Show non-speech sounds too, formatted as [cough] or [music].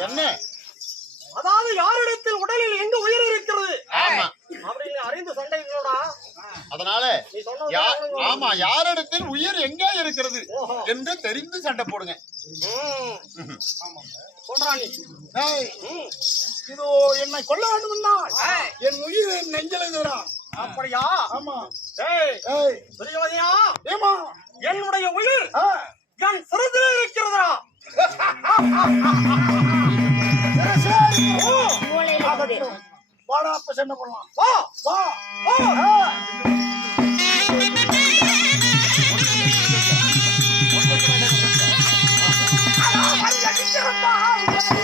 என்ன? அதாவது யாரிடத்தில் உடலில் எங்க உயிர் இருக்கிறது? அப்படின்னு அறிந்து சண்டைகளோடா அதனால ஆமா யாரிடத்தில் உயிர் எங்கே இருக்கிறது. என்று தெரிந்து சண்டை போடுங்க. இதோ என்னை கொல்ல வேண்டும் என் உயிர் என் நெஞ்சில் இருக்கிறான் அப்படியா? ஆமா. ஏமா. என்னுடைய உயிர் என் சிறதில் இருக்கிறதா. [laughs] வாடா அப்ப சண்டை போடலாம். வா வா வா. Oh, my God.